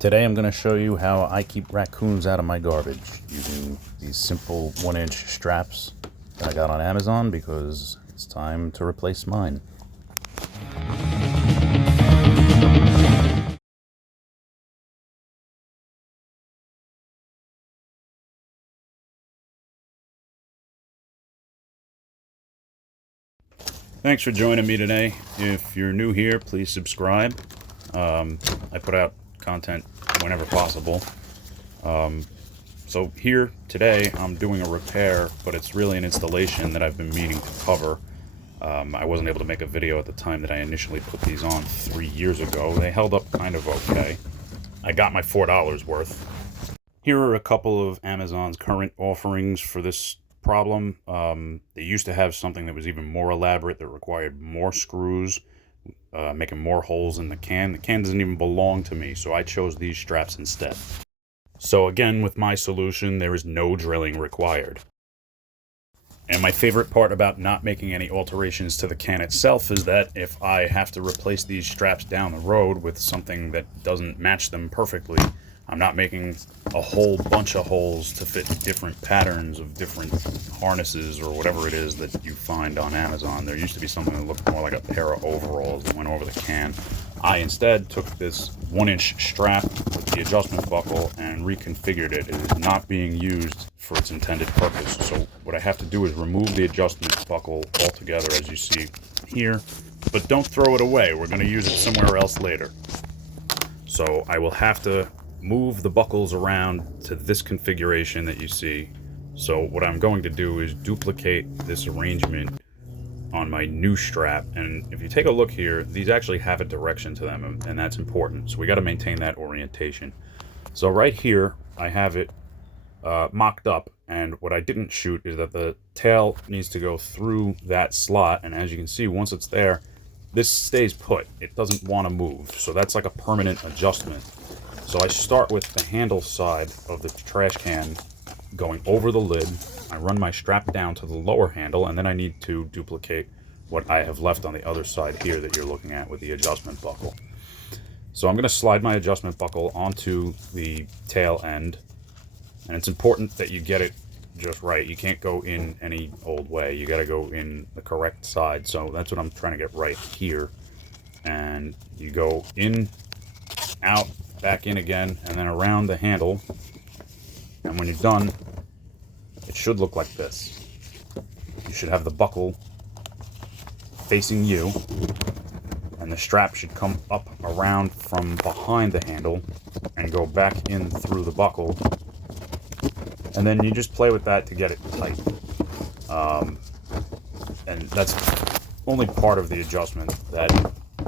Today I'm going to show you how I keep raccoons out of my garbage using these simple 1-inch straps that I got on Amazon because it's time to replace mine. Thanks for joining me today. If you're new here, please subscribe. I put out content whenever possible. So here today I'm doing a repair, but it's really an installation that I've been meaning to cover. I wasn't able to make a video at the time that I initially put these on 3 years ago. They held up kind of okay. I got my $4 worth. Here are a couple of Amazon's current offerings for this problem. They used to have something that was even more elaborate that required more screws, making more holes in the can. The can doesn't even belong to me, so I chose these straps instead. So again, with my solution, there is no drilling required. And my favorite part about not making any alterations to the can itself is that if I have to replace these straps down the road with something that doesn't match them perfectly, I'm not making a whole bunch of holes to fit different patterns of different harnesses or whatever it is that you find on Amazon. There used to be something that looked more like a pair of overalls that went over the can. I instead took this 1-inch strap with the adjustment buckle and reconfigured it. It is not being used for its intended purpose. So what I have to do is remove the adjustment buckle altogether, as you see here. But don't throw it away. We're going to use it somewhere else later. So I will have to move the buckles around to this configuration that you see. So what I'm going to do is duplicate this arrangement on my new strap, and if you take a look here, these actually have a direction to them, and that's important. So we got to maintain that orientation. So right here I have it mocked up, and what I didn't shoot is that the tail needs to go through that slot, and as you can see, once it's there, this stays put. It doesn't want to move, so that's like a permanent adjustment. So I start with the handle side of the trash can going over the lid. I run my strap down to the lower handle, and then I need to duplicate what I have left on the other side here that you're looking at with the adjustment buckle. So I'm going to slide my adjustment buckle onto the tail end, and it's important that you get it just right. You can't go in any old way. You got to go in the correct side. So that's what I'm trying to get right here. And you go in, out, back in again, and then around the handle. And when you're done, it should look like this. You should have the buckle facing you, and the strap should come up around from behind the handle and go back in through the buckle. And then you just play with that to get it tight. And that's only part of the adjustment that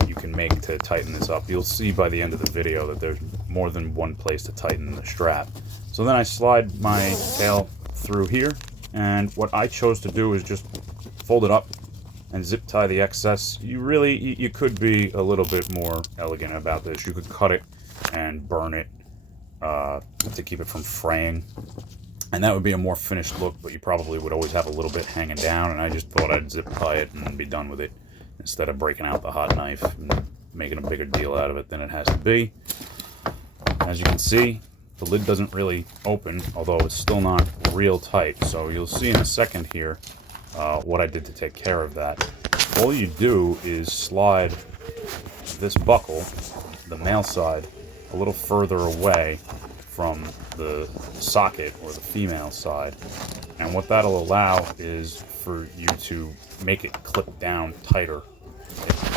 you can make to tighten this up. You'll see by the end of the video that there's more than one place to tighten the strap. So then I slide my tail through here, and what I chose to do is just fold it up and zip tie the excess. You could be a little bit more elegant about this. You could cut it and burn it to keep it from fraying, and that would be a more finished look, but you probably would always have a little bit hanging down, and I just thought I'd zip tie it and be done with it instead of breaking out the hot knife and making a bigger deal out of it than it has to be. As you can see, the lid doesn't really open, although it's still not real tight. So you'll see in a second here what I did to take care of that. All you do is slide this buckle, the male side, a little further away from the socket or the female side. And what that'll allow is for you to make it clip down tighter.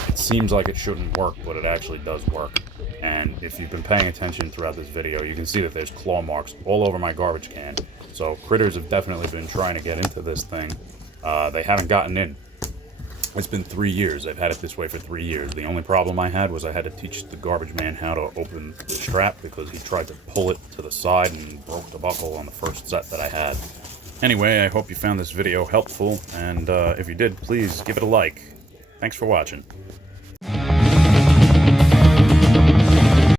It seems like it shouldn't work, but it actually does work. And if you've been paying attention throughout this video, you can see that there's claw marks all over my garbage can. So critters have definitely been trying to get into this thing. They haven't gotten in. It's been 3 years. They've had it this way for 3 years. The only problem I had was I had to teach the garbage man how to open the strap because he tried to pull it to the side and broke the buckle on the first set that I had. Anyway, I hope you found this video helpful, and if you did, please give it a like. Thanks for watching.